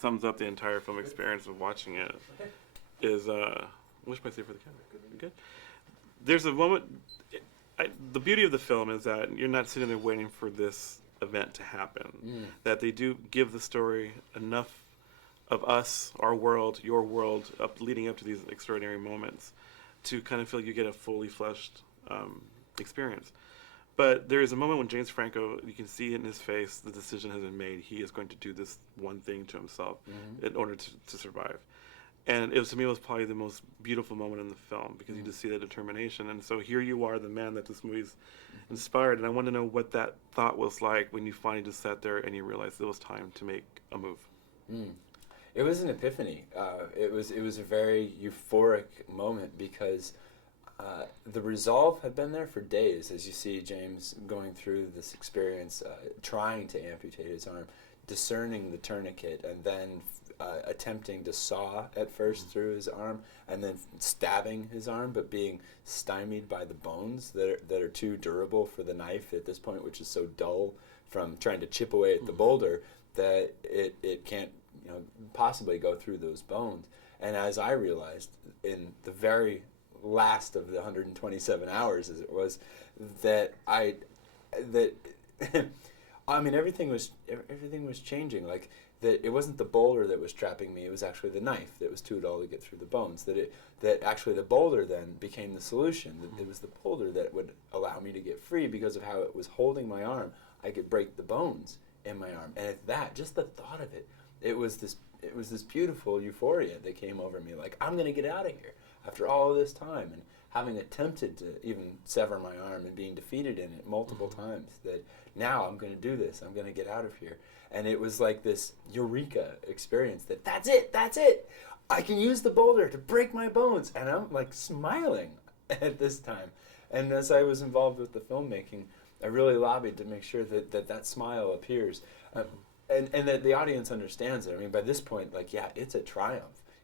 sums up the entire film experience of watching it is, what should I say for the camera? Good? There's a moment, the beauty of the film is that you're not sitting there waiting for this event to happen. That they do give the story enough of us, our world, your world, leading up to these extraordinary moments to kind of feel you get a fully fleshed experience. But there is a moment when James Franco, you can see in his face, the decision has been made. He is going to do this one thing to himself in order to survive. And to me, it was probably the most beautiful moment in the film because you just see that determination. And so here you are, the man that this movie's inspired. And I want to know what that thought was like when you finally just sat there and you realized it was time to make a move. It was an epiphany. It was a very euphoric moment because the resolve had been there for days, as you see James going through this experience, trying to amputate his arm, discerning the tourniquet, and then attempting to saw at first through his arm, and then stabbing his arm, but being stymied by the bones that are too durable for the knife at this point, which is so dull from trying to chip away at the boulder that it can't possibly go through those bones. And as I realized in the very last of the 127 hours, as it was, that I mean everything was changing. Like that, it wasn't the boulder that was trapping me; it was actually the knife that was too dull to get through the bones. That actually the boulder then became the solution. That it was the boulder that would allow me to get free because of how it was holding my arm. I could break the bones in my arm, and at that, just the thought of it, it was this beautiful euphoria that came over me. Like, I'm gonna get out of here after all of this time, and having attempted to even sever my arm and being defeated in it multiple times, that now I'm going to do this, I'm going to get out of here. And it was like this eureka experience that that's it, I can use the boulder to break my bones. And I'm like smiling at this time. And as I was involved with the filmmaking, I really lobbied to make sure that smile appears. And that the audience understands it. I mean, by this point, like, yeah, it's a triumph.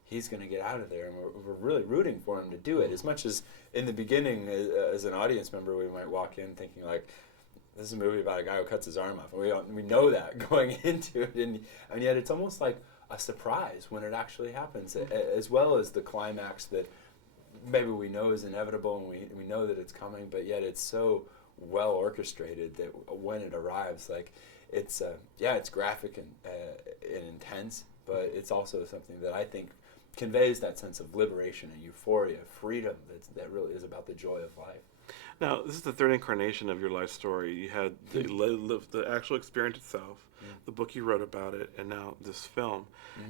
He's going to get out of there, and we're really rooting for him to do it. As much as in the beginning, as an audience member, we might walk in thinking, like, this is a movie about a guy who cuts his arm off. And we know that going into it, and yet it's almost like a surprise when it actually happens, as well as the climax that maybe we know is inevitable, and we know that it's coming, but yet it's so well orchestrated that when it arrives, like, it's graphic and intense, but it's also something that I think conveys that sense of liberation and euphoria, freedom that really is about the joy of life. Now, this is the third incarnation of your life story. You had the actual experience itself, the book you wrote about it, and now this film.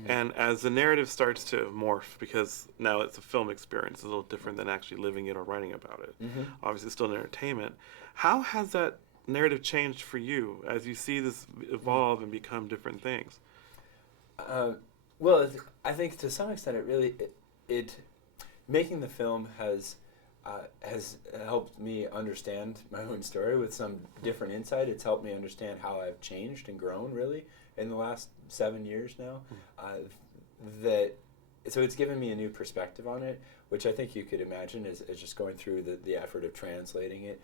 And as the narrative starts to morph, because now it's a film experience, it's a little different than actually living it or writing about it. Obviously, it's still an entertainment. How has that narrative changed for you as you see this evolve and become different things? Well, I think to some extent it making the film has helped me understand my own story with some different insight. It's helped me understand how I've changed and grown really in the last 7 years now. So it's given me a new perspective on it, which I think you could imagine is just going through the effort of translating it,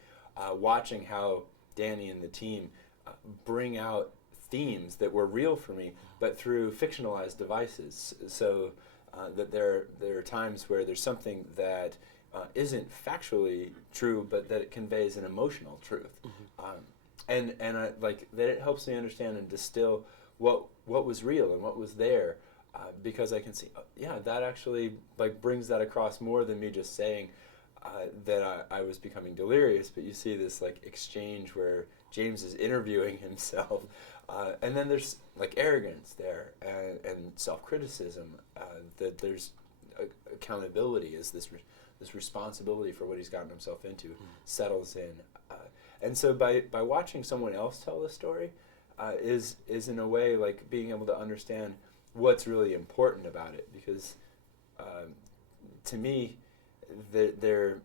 watching how Danny and the team bring out themes that were real for me, but through fictionalized devices. So that there are times where there's something that isn't factually true, but that it conveys an emotional truth, and I like that it helps me understand and distill what was real and what was there, because I can see, that actually like brings that across more than me just saying that I was becoming delirious. But you see this like exchange where James is interviewing himself, and then there's like arrogance there and self-criticism. That there's accountability is this responsibility for what he's gotten himself into settles in, and so by watching someone else tell the story, is in a way like being able to understand what's really important about it, because to me there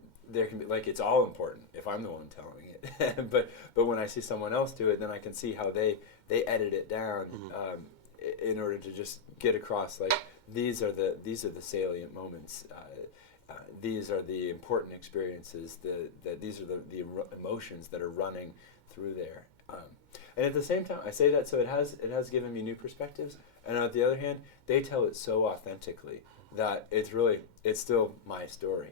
can be like it's all important if I'm the one telling it, but when I see someone else do it, then I can see how they edit it down in order to just get across like these are the salient moments. These are the important experiences. These are the emotions that are running through there. And at the same time, I say that so it has given me new perspectives, And on the other hand, they tell it so authentically that it's still my story.